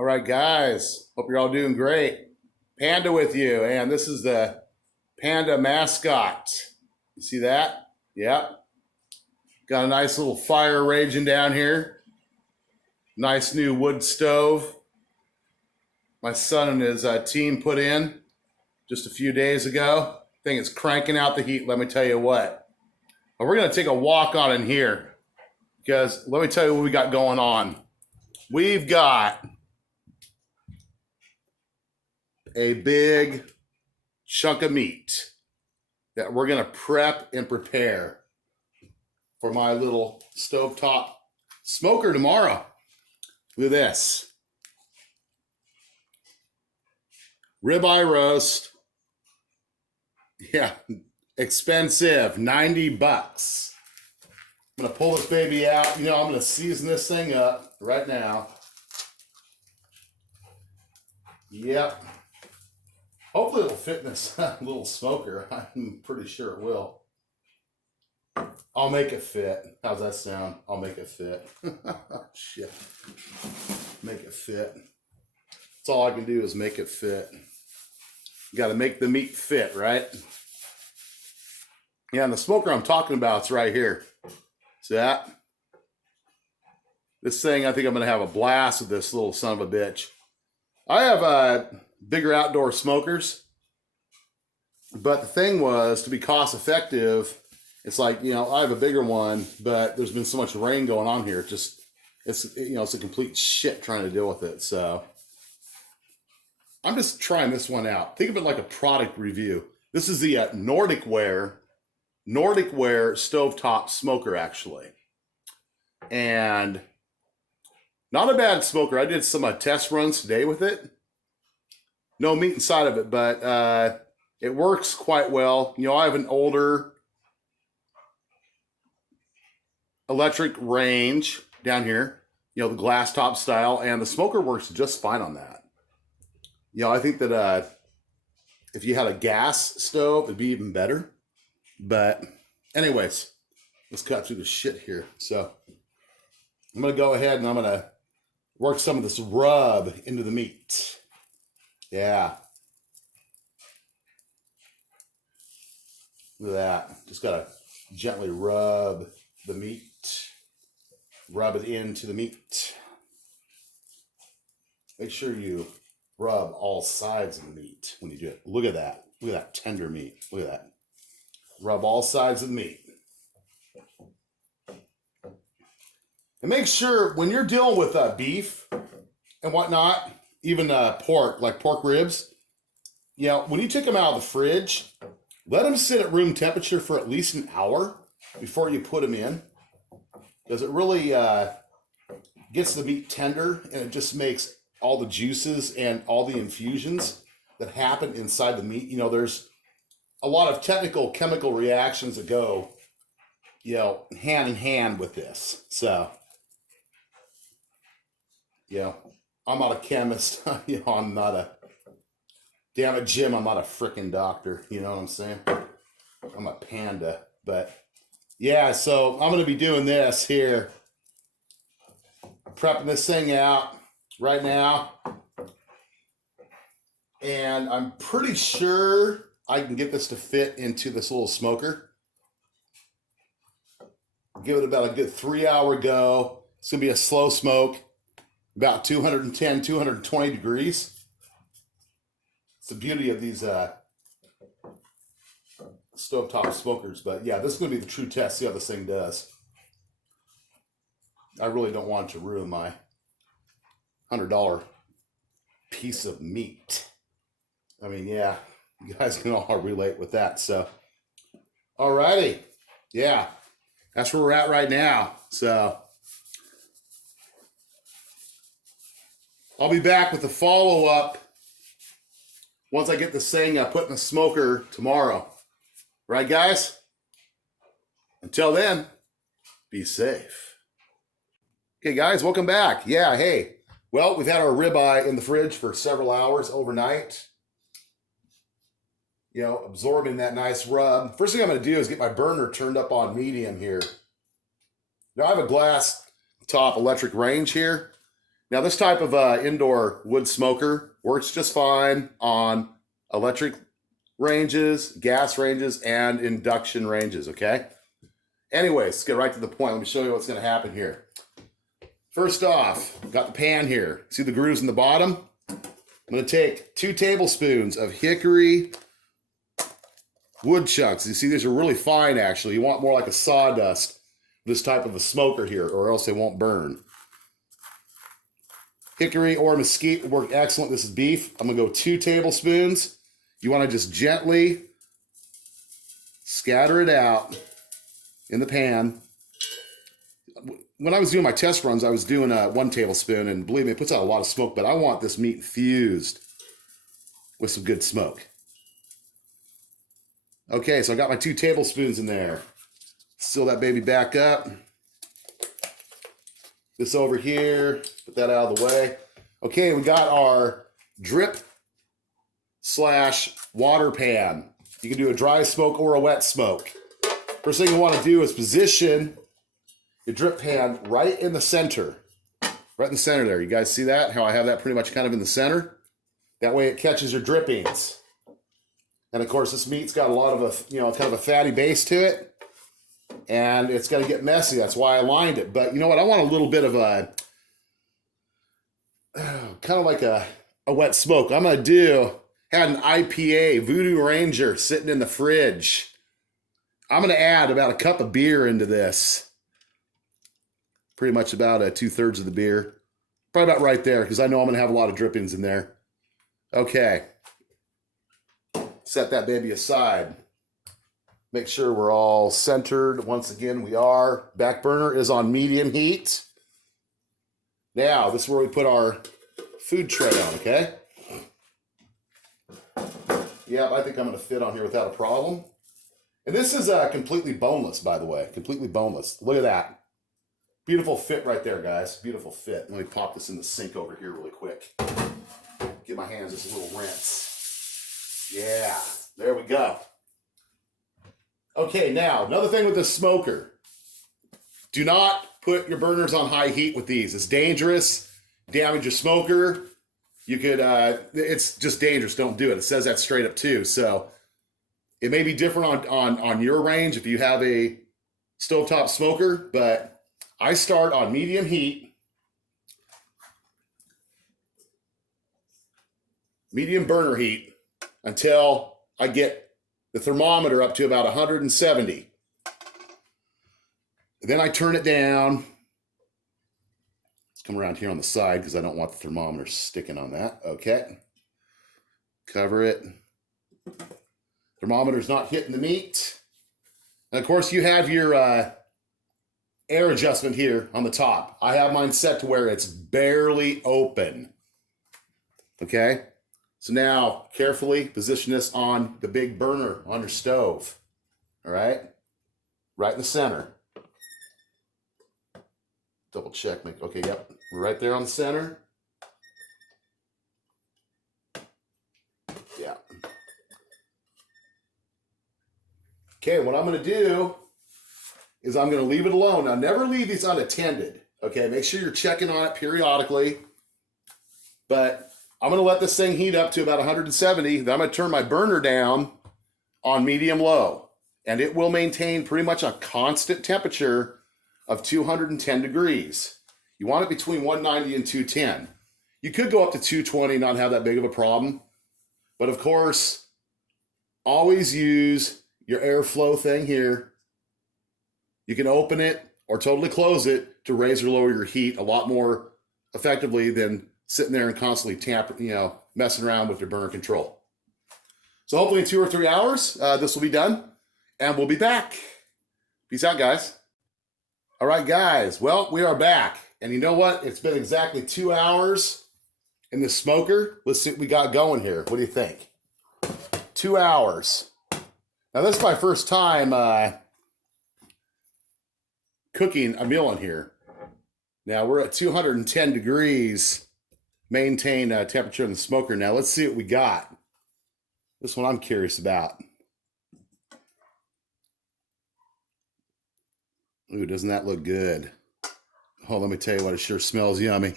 All right, guys. Hope you're all doing great. Panda with you, and this is the Panda mascot. You see that? Yep. Got a nice little fire raging down here. Nice new wood stove. My son and his team put in just a few days ago. Thing is cranking out the heat, let me tell you what. But we're going to take a walk on in here because let me tell you what we got going on. We've got a big chunk of meat that we're going to prep and prepare for my little stovetop smoker tomorrow. Look at this. Ribeye roast. Yeah, expensive, 90 bucks. I'm going to pull this baby out. You know, I'm going to season this thing up right now. Yep. Hopefully it'll fit in this little smoker. I'm pretty sure it will. I'll make it fit. How's that sound? I'll make it fit. Shit. Make it fit. That's all I can do is make it fit. You got to make the meat fit, right? Yeah, and the smoker I'm talking about is right here. See that? This thing, I think I'm going to have a blast with this little son of a bitch. I have bigger outdoor smokers, but the thing was, to be cost effective, it's like, you know, I have a bigger one, but there's been so much rain going on here. It's a complete shit trying to deal with it. So I'm just trying this one out. Think of it like a product review. This is the Nordicware Stovetop smoker, actually. And not a bad smoker. I did some test runs today with it. No meat inside of it, but it works quite well. You know, I have an older electric range down here, you know, the glass top style, and the smoker works just fine on that. You know, I think that if you had a gas stove, it'd be even better. But anyways, let's cut through the shit here. So I'm going to go ahead and I'm going to work some of this rub into the meat. Yeah. Look at that. Just got to gently rub the meat. Rub it into the meat. Make sure you rub all sides of the meat when you do it. Look at that. Look at that tender meat. Look at that. Rub all sides of the meat. And make sure when you're dealing with beef and whatnot, even pork, like pork ribs, you know, when you take them out of the fridge, let them sit at room temperature for at least an hour before you put them in. Because it really gets the meat tender, and it just makes all the juices and all the infusions that happen inside the meat. You know, there's a lot of technical chemical reactions that go, you know, hand in hand with this. So, you know, I'm not a chemist. You know, I'm not a, damn it, Jim, I'm not a freaking doctor. You know what I'm saying? I'm a panda. But yeah, so I'm going to be doing this here. Prepping this thing out right now. And I'm pretty sure I can get this to fit into this little smoker. Give it about a good 3-hour go. It's going to be a slow smoke, about 210, 220 degrees. It's the beauty of these stovetop smokers. But yeah, this is going to be the true test. See how this thing does. I really don't want it to ruin my $100 piece of meat. I mean, yeah, you guys can all relate with that. So, alrighty. Yeah, that's where we're at right now. So, I'll be back with the follow-up once I get this thing put in the smoker tomorrow. Right, guys? Until then, be safe. Okay, guys, welcome back. Yeah, hey. Well, we've had our ribeye in the fridge for several hours overnight. You know, absorbing that nice rub. First thing I'm going to do is get my burner turned up on medium here. Now, I have a glass top electric range here. Now, this type of indoor wood smoker works just fine on electric ranges, gas ranges, and induction ranges, okay? Anyways, let's get right to the point. Let me show you what's going to happen here. First off, got the pan here. See the grooves in the bottom? I'm going to take 2 tablespoons of hickory wood chunks. You see, these are really fine, actually. You want more like a sawdust, this type of a smoker here, or else they won't burn. Hickory or mesquite would work excellent. This is beef. I'm going to go 2 tablespoons. You want to just gently scatter it out in the pan. When I was doing my test runs, I was doing 1 tablespoon, and believe me, it puts out a lot of smoke, but I want this meat infused with some good smoke. Okay, so I got my 2 tablespoons in there. Seal that baby back up. This over here, put that out of the way. Okay, we got our drip/water pan. You can do a dry smoke or a wet smoke. First thing you want to do is position your drip pan right in the center. Right in the center there. You guys see that? How I have that pretty much kind of in the center? That way it catches your drippings. And of course, this meat's got a lot of a, kind of a fatty base to it. And it's going to get messy. That's why I lined it. But you know what? I want a little bit of a, kind of like a wet smoke. I'm going to had an IPA, Voodoo Ranger, sitting in the fridge. I'm going to add about a cup of beer into this. Pretty much about 2/3 of the beer. Probably about right there, because I know I'm going to have a lot of drippings in there. Okay. Set that baby aside. Make sure we're all centered. Once again, we are. Back burner is on medium heat. Now, this is where we put our food tray on, okay? Yeah, I think I'm going to fit on here without a problem. And this is completely boneless, by the way. Completely boneless. Look at that. Beautiful fit right there, guys. Beautiful fit. Let me pop this in the sink over here really quick. Get my hands just a little rinse. Yeah, there we go. Okay, now, another thing with this smoker. Do not put your burners on high heat with these. It's dangerous. Damage your smoker. You could, it's just dangerous. Don't do it. It says that straight up too. So it may be different on your range if you have a stovetop smoker, but I start on medium heat, medium burner heat, until I get the thermometer up to about 170. Then I turn it down. Let's come around here on the side because I don't want the thermometer sticking on that. Okay. Cover it. Thermometer's not hitting the meat. And of course, you have your air adjustment here on the top. I have mine set to where it's barely open. Okay? So now, carefully position this on the big burner on your stove. All right? Right in the center. Double check. Okay, yep. We're right there on the center. Yeah. Okay, what I'm going to do is I'm going to leave it alone. Now, never leave these unattended. Okay, make sure you're checking on it periodically. But I'm going to let this thing heat up to about 170. Then I'm going to turn my burner down on medium-low. And it will maintain pretty much a constant temperature of 210 degrees. You want it between 190 and 210. You could go up to 220, not have that big of a problem. But of course, always use your airflow thing here. You can open it or totally close it to raise or lower your heat a lot more effectively than sitting there and constantly messing around with your burner control. So hopefully in 2 or 3 hours, this will be done and we'll be back. Peace out, guys. All right, guys. Well, we are back. And you know what? It's been exactly 2 hours in the smoker. Let's see what we got going here. What do you think? 2 hours. Now, this is my first time cooking a meal in here. Now, we're at 210 degrees. Maintain temperature in the smoker. Now, let's see what we got. This one I'm curious about. Ooh, doesn't that look good? Oh, let me tell you what, it sure smells yummy.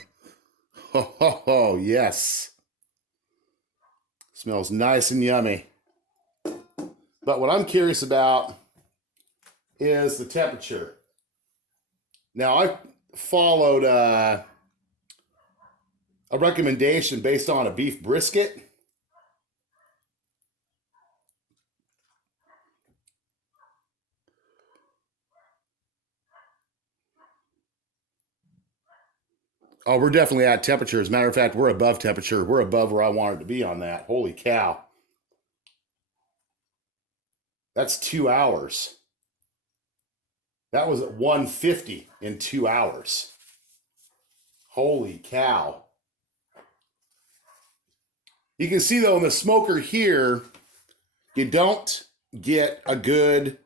Oh, yes. Smells nice and yummy. But what I'm curious about is the temperature. Now, I followed a recommendation based on a beef brisket. Oh, we're definitely at temperature. As a matter of fact, we're above temperature. We're above where I wanted to be on that. Holy cow. That's 2 hours. That was at 150 in 2 hours. Holy cow. You can see though in the smoker here, you don't get a good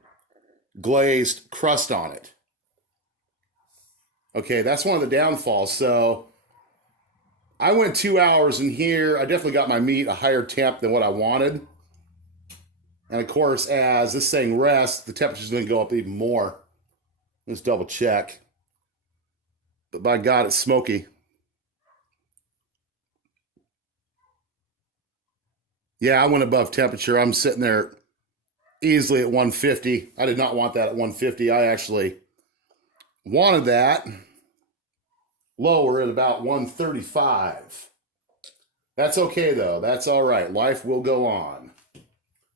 glazed crust on it. Okay, that's one of the downfalls. So I went 2 hours in here. I definitely got my meat a higher temp than what I wanted. And of course, as this thing rests, the temperature's going to go up even more. Let's double check. But by God, it's smoky. Yeah, I went above temperature. I'm sitting there easily at 150. I did not want that at 150. I actually wanted that lower at about 135. That's okay though. That's all right. Life will go on.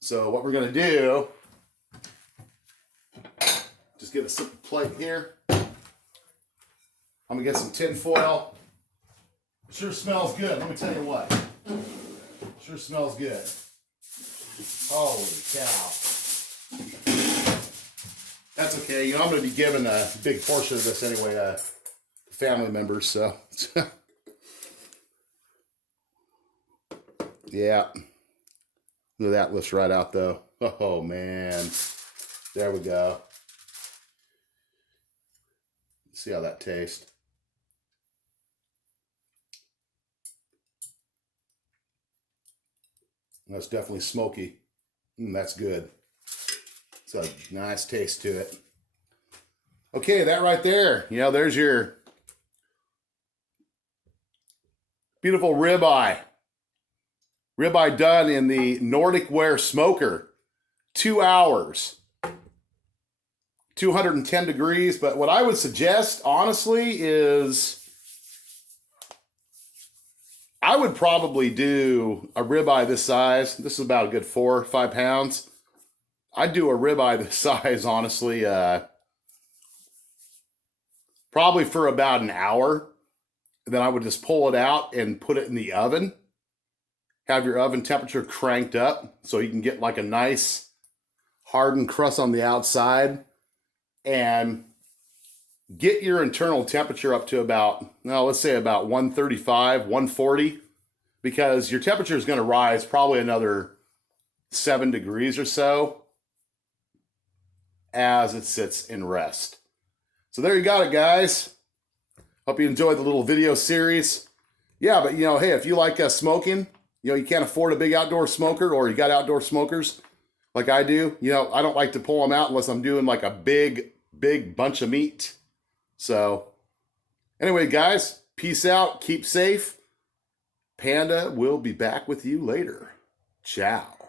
So what we're going to do, just get a simple plate here. I'm going to get some tin foil. Sure smells good. Let me tell you what. Sure smells good. Holy cow. That's okay. You know, I'm going to be giving a big portion of this anyway to family members, so. Yeah. Look at that, lifts right out though. Oh man. There we go. See how that tastes. That's definitely smoky. That's good. It's a nice taste to it. Okay, that right there. You know, there's your beautiful ribeye. Ribeye done in the Nordicware smoker. 2 hours. 210 degrees. But what I would suggest, honestly, is I would probably do a ribeye this size. This is about a good 4 or 5 pounds. I'd do a ribeye this size, honestly, probably for about an hour. Then I would just pull it out and put it in the oven. Have your oven temperature cranked up so you can get like a nice hardened crust on the outside. And get your internal temperature up to about, well, let's say about 135, 140, because your temperature is going to rise probably another 7 degrees or so as it sits in rest. So there you got it, guys. Hope you enjoyed the little video series. Yeah, but you know, hey, if you like smoking, you know, you can't afford a big outdoor smoker, or you got outdoor smokers like I do, you know, I don't like to pull them out unless I'm doing like a big bunch of meat. So anyway, guys, peace out. Keep safe. Panda will be back with you later. Ciao.